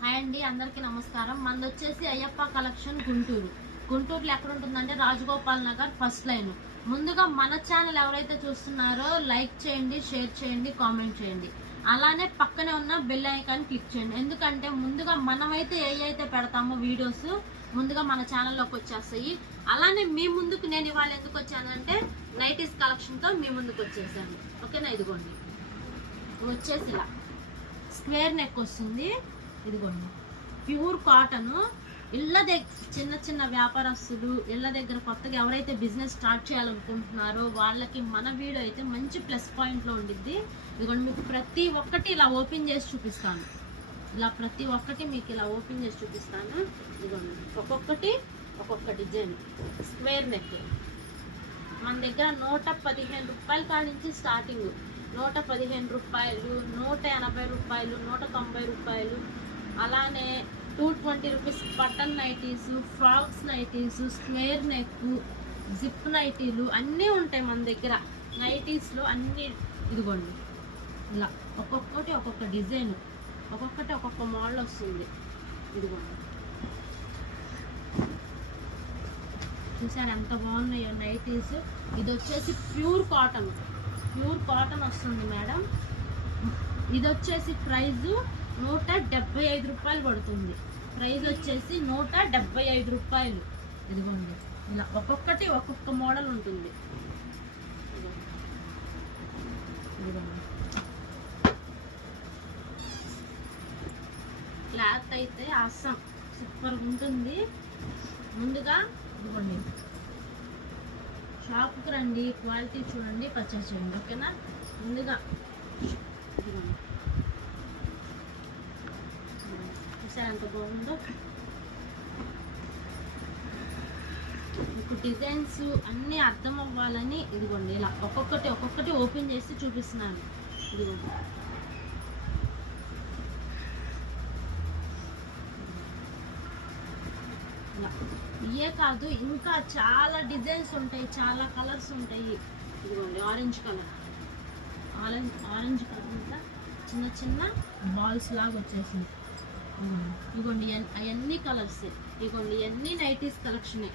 Hi అండి, అందరికీ నమస్కారం. మనది వచ్చేసి అయ్యప్ప కలెక్షన్ గుంటూరులో ఎక్కడ ఉంటుందంటే రాజగోపాల్ నగర్ ఫస్ట్ లైన్. ముందుగా మన ఛానల్ ఎవరైతే చూస్తున్నారో లైక్ చేయండి, షేర్ చేయండి, కామెంట్ చేయండి. అలానే పక్కనే ఉన్న బెల్ ఐకాన్ క్లిక్ చేయండి. ఎందుకంటే ముందుగా మనమైతే ఏవైతే పెడతామో వీడియోస్ ముందుగా మన ఛానల్లోకి వచ్చేస్తాయి. అలానే మీ ముందుకు నేను ఇవాళ ఎందుకు వచ్చానంటే నైటీస్ కలెక్షన్తో మీ ముందుకు వచ్చేసాను. ఓకేనా? ఇదిగోండి, వచ్చేసి ఇలా స్క్వేర్ నెక్ వస్తుంది. ఇదిగోండి, ప్యూర్ కాటన్. ఇళ్ళ దగ్గర చిన్న చిన్న వ్యాపారస్తులు ఇళ్ళ దగ్గర కొత్తగా ఎవరైతే బిజినెస్ స్టార్ట్ చేయాలనుకుంటున్నారో వాళ్ళకి మన వీడియో అయితే మంచి ప్లస్ పాయింట్లో ఉండిద్ది. ఇదిగోండి, మీకు ప్రతి ఒక్కటి ఇలా ఓపెన్ చేసి చూపిస్తాను. ఇలా ప్రతి ఒక్కటి మీకు ఇలా ఓపెన్ చేసి చూపిస్తాను. ఇదిగోండి, ఒక్కొక్క డిజైన్ స్క్వేర్ నెక్. మన దగ్గర 115 రూపాయల కాడ నుంచి స్టార్టింగ్. 115 రూపాయలు, 180 రూపాయలు, 190 రూపాయలు, అలానే 220 rupees button nighties, frocks nighties, square neck, zip నైటీలు అన్నీ ఉంటాయి మన దగ్గర. నైటీస్లో అన్నీ ఇదిగోండి, ఇలా ఒక్కొక్కటి ఒక్కొక్క డిజైన్, ఒక్కొక్కటి ఒక్కొక్క మోడల్ వస్తుంది. ఇదిగోండి, చూసారు ఎంత బాగున్నాయో నైటీస్. ఇది వచ్చేసి ప్యూర్ కాటన్ వస్తుంది మేడం. ఇది వచ్చేసి ప్రైజు 175 రూపాయలు పడుతుంది. ప్రైజ్ వచ్చేసి 175 రూపాయలు. ఇదిగోండి, ఇలా ఒక్కొక్కటి ఒక్కొక్క మోడల్ ఉంటుంది. ఇదిగోండి, క్లాత్ అయితే అస్సం సూపర్ ఉంటుంది. ముందుగా ఇదిగోండి, షాప్కి రండి, క్వాలిటీ చూడండి, పర్చేస్ చేయండి. ఓకేనా? ముందుగా ఇదిగోండి, చూసారు ఎంత బాగుందో. మీకు డిజైన్స్ అన్నీ అర్థం అవ్వాలని ఇదిగోండి ఇలా ఒక్కొక్కటి ఓపెన్ చేసి చూపిస్తున్నాను. ఇదిగోండి, ఇలా ఇవే కాదు, ఇంకా చాలా డిజైన్స్ ఉంటాయి, చాలా కలర్స్ ఉంటాయి. ఇదిగోండి, ఆరెంజ్ కలర్ అంతా చిన్న చిన్న బాల్స్ లాగా వచ్చేసింది. ఇదిగోండి, అవన్నీ కలర్స్. ఇదిగోండి, ఇవన్నీ నైటీస్ కలెక్షనే.